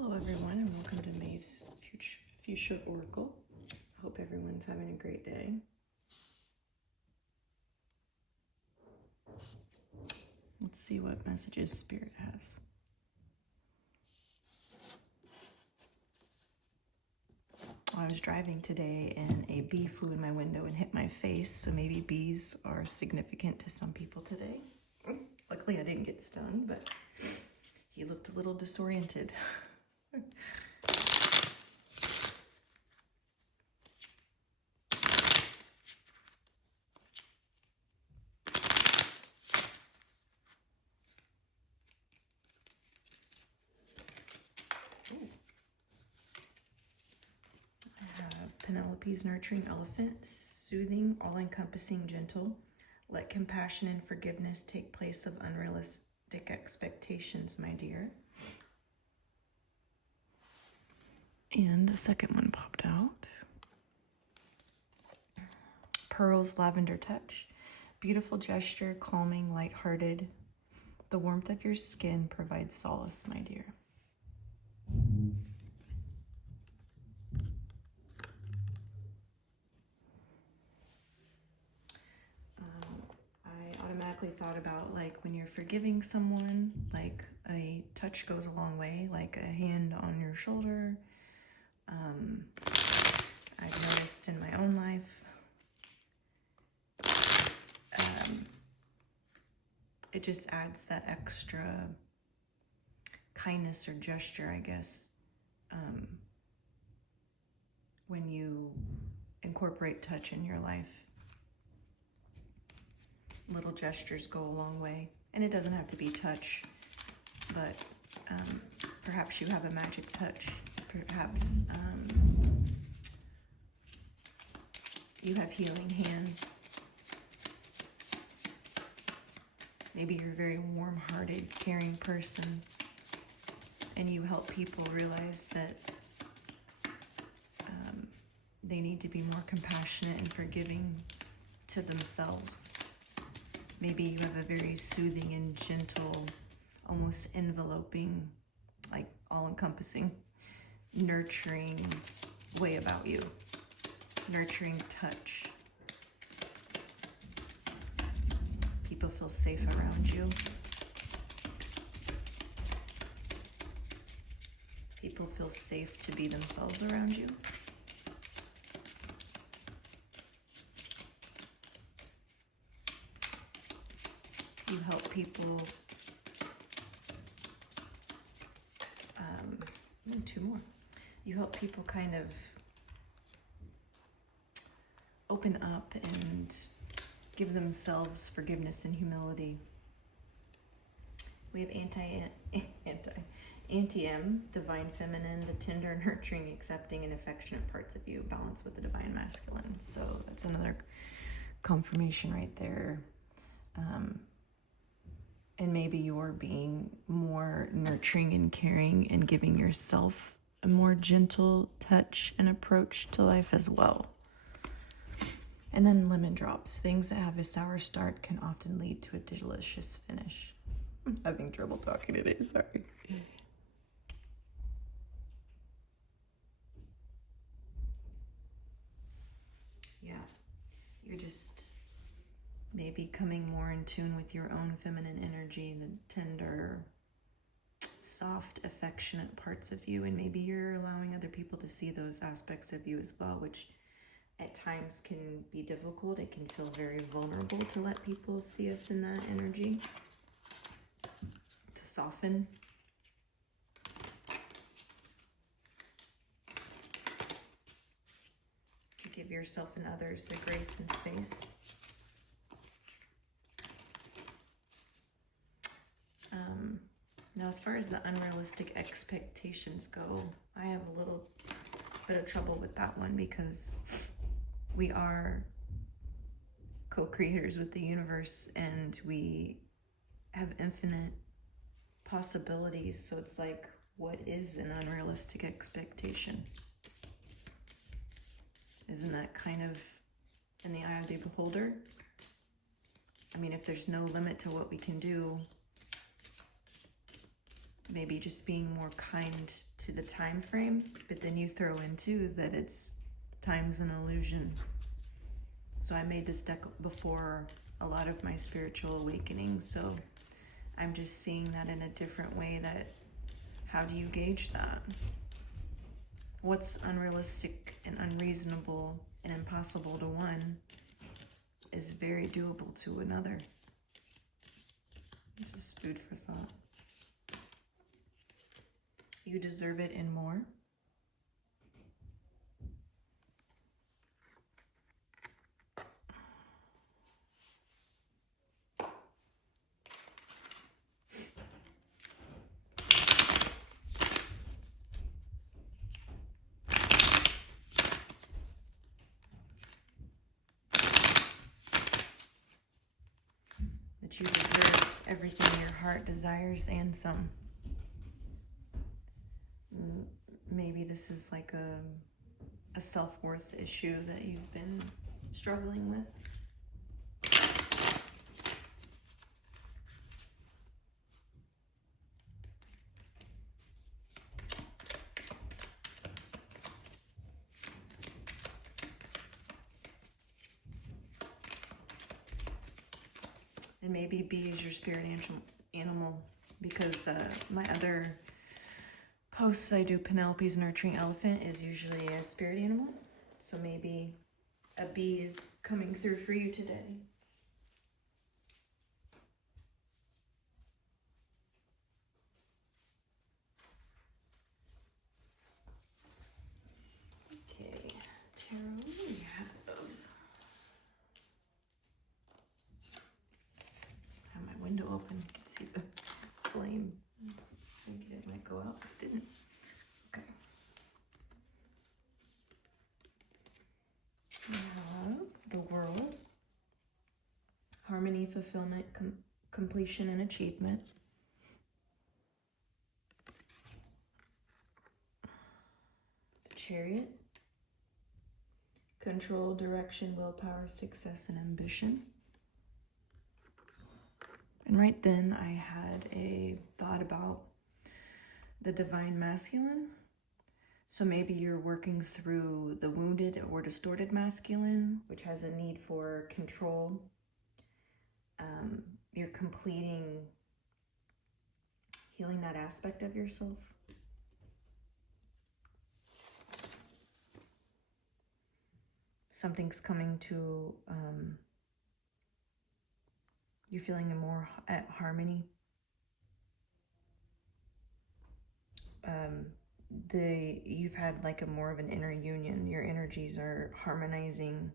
Hello everyone and welcome to Maive's Fuchsia Oracle. I hope everyone's having a great day. Let's see what messages Spirit has. I was driving today and a bee flew in my window and hit my face, so maybe bees are significant to some people today. Luckily I didn't get stung, but he looked a little disoriented. Penelope's nurturing elephant, soothing, all-encompassing, gentle. Let compassion and forgiveness take place of unrealistic expectations, my dear. And a second one popped out. Pearl's lavender touch. Beautiful gesture, calming, lighthearted. The warmth of your skin provides solace, my dear. I automatically thought about like when you're forgiving someone, like a touch goes a long way, like a hand on your shoulder. I've noticed in my own life, it just adds that extra kindness or gesture, I guess, when you incorporate touch in your life. Little gestures go a long way, and it doesn't have to be touch, but perhaps you have a magic touch. Perhaps you have healing hands. Maybe you're a very warm-hearted, caring person, and you help people realize that they need to be more compassionate and forgiving to themselves. Maybe you have a very soothing and gentle, almost enveloping, like all-encompassing, nurturing way about you. Nurturing touch. People feel safe around you. People feel safe to be themselves around you. You help people, two more. You help people kind of open up and give themselves forgiveness and humility. We have Anti-M, divine feminine, the tender, nurturing, accepting, and affectionate parts of you, balanced with the divine masculine. So that's another confirmation right there. And maybe you're being more nurturing and caring and giving yourself a more gentle touch and approach to life as well. And then lemon drops. Things that have a sour start can often lead to a delicious finish. I'm having trouble talking today, sorry. Yeah, you're just maybe coming more in tune with your own feminine energy, the tender, soft, affectionate parts of you, and maybe you're allowing other people to see those aspects of you as well, which at times can be difficult. It can feel very vulnerable to let people see us in that energy, to soften. To give yourself and others the grace and space. Now, as far as the unrealistic expectations go, I have a little bit of trouble with that one because we are co-creators with the universe and we have infinite possibilities. So it's like, what is an unrealistic expectation? Isn't that kind of in the eye of the beholder? I mean, if there's no limit to what we can do, maybe just being more kind to the time frame, but then you throw into that time's an illusion. So I made this deck before a lot of my spiritual awakening, so I'm just seeing that in a different way. That how do you gauge that? What's unrealistic and unreasonable and impossible to one is very doable to another. Just food for thought. You deserve it and more. That you deserve everything your heart desires and some. Maybe this is like a self-worth issue that you've been struggling with. And maybe B is your spirit animal, because my other posts I do, Penelope's nurturing elephant, is usually a spirit animal. So maybe a bee is coming through for you today. Okay, tarot, we have my window open. You can see the flame. I was thinking it might go out, but it didn't. Okay. We have the World, harmony, fulfillment, completion, and achievement. The Chariot, control, direction, willpower, success, and ambition. And right then I had a thought about the divine masculine. So maybe you're working through the wounded or distorted masculine, which has a need for control. You're healing that aspect of yourself. Something's coming to, you're feeling more at harmony. You've had like a more of an inner union. Your energies are harmonizing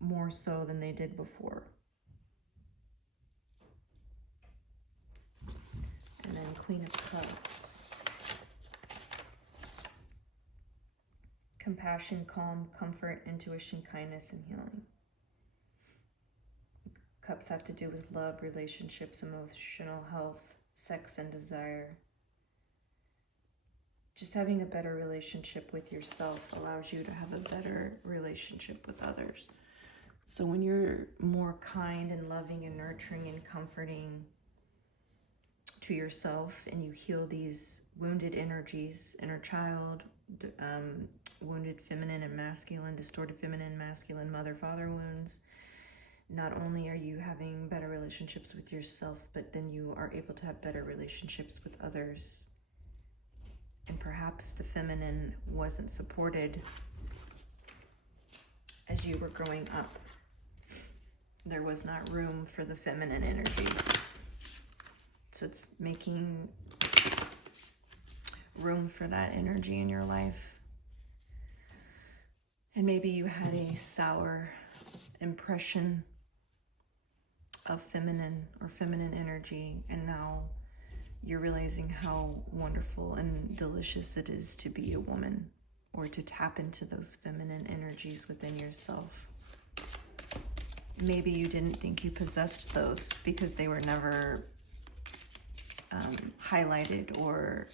more so than they did before. And then Queen of Cups. Compassion, calm, comfort, intuition, kindness, and healing. Cups have to do with love, relationships, emotional health, sex, and desire. Just having a better relationship with yourself allows you to have a better relationship with others. So when you're more kind and loving and nurturing and comforting to yourself, and you heal these wounded energies, inner child, wounded feminine and masculine, distorted feminine and masculine, mother-father wounds, not only are you having better relationships with yourself, but then you are able to have better relationships with others. And perhaps the feminine wasn't supported as you were growing up. There was not room for the feminine energy. So it's making room for that energy in your life. And maybe you had a sour impression of feminine or feminine energy, and now you're realizing how wonderful and delicious it is to be a woman, or to tap into those feminine energies within yourself. Maybe you didn't think you possessed those because they were never highlighted or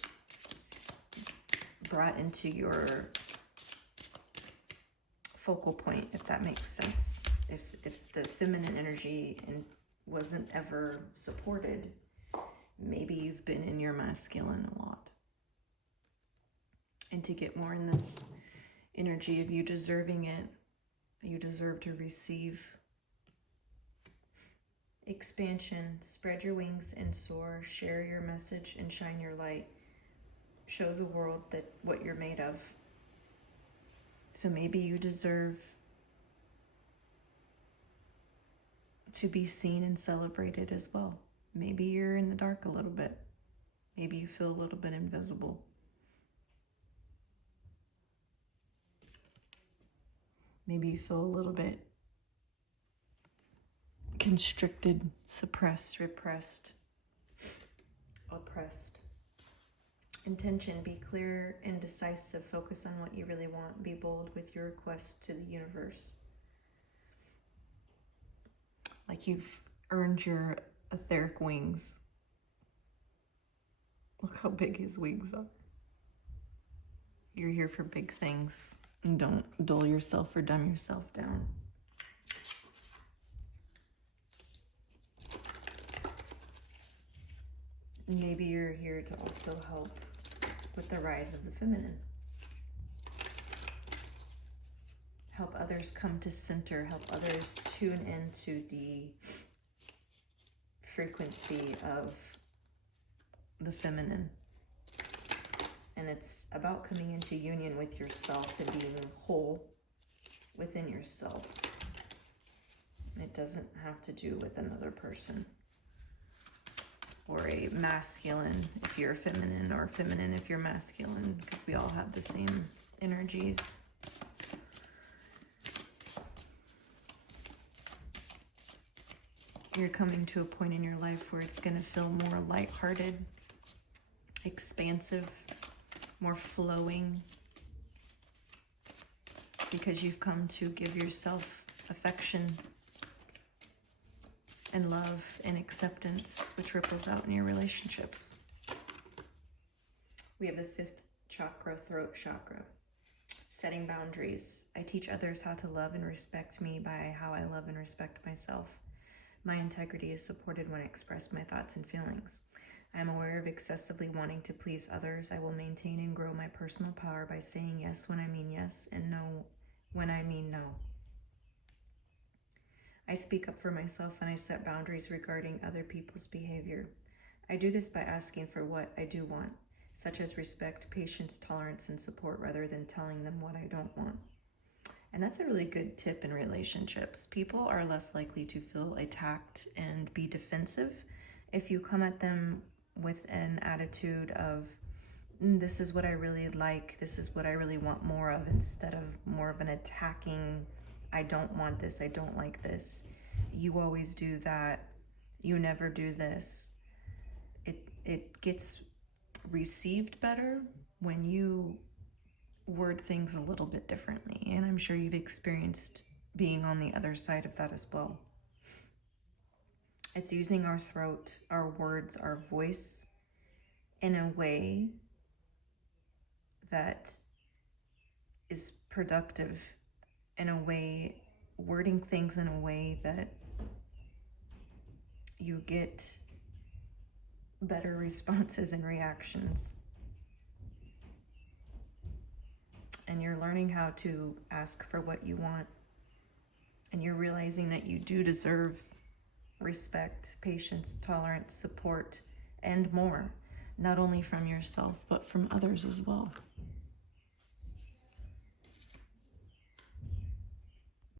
brought into your focal point, if that makes sense. If the feminine energy wasn't ever supported, maybe you've been in your masculine a lot. And to get more in this energy of you deserving it, you deserve to receive expansion. Spread your wings and soar. Share your message and shine your light. Show the world that what you're made of. So maybe you deserve to be seen and celebrated as well. Maybe you're in the dark a little bit. Maybe you feel a little bit invisible. Maybe you feel a little bit constricted, suppressed, repressed, oppressed. Intention, be clear and decisive. Focus on what you really want. Be bold with your request to the universe. Like you've earned your etheric wings. Look how big his wings are. You're here for big things. And don't dull yourself or dumb yourself down. Maybe you're here to also help with the rise of the feminine. Help others come to center. Help others tune into the frequency of the feminine. And it's about coming into union with yourself and being whole within yourself. It doesn't have to do with another person. Or a masculine if you're feminine, or feminine if you're masculine, because we all have the same energies. You're coming to a point in your life where it's going to feel more lighthearted, expansive, more flowing, because you've come to give yourself affection and love and acceptance, which ripples out in your relationships. We have the 5th chakra, throat chakra. Setting boundaries. I teach others how to love and respect me by how I love and respect myself. My integrity is supported when I express my thoughts and feelings. I am aware of excessively wanting to please others. I will maintain and grow my personal power by saying yes when I mean yes and no when I mean no. I speak up for myself and I set boundaries regarding other people's behavior. I do this by asking for what I do want, such as respect, patience, tolerance, and support, rather than telling them what I don't want. And that's a really good tip in relationships. People are less likely to feel attacked and be defensive if you come at them with an attitude of, this is what I really like, this is what I really want more of, instead of more of an attacking, I don't want this, I don't like this, you always do that, you never do this. It gets received better when you word things a little bit differently. And I'm sure you've experienced being on the other side of that as well. It's using our throat, our words, our voice in a way that is productive, in a way, wording things in a way that you get better responses and reactions. And you're learning how to ask for what you want. And you're realizing that you do deserve respect, patience, tolerance, support, and more. Not only from yourself, but from others as well.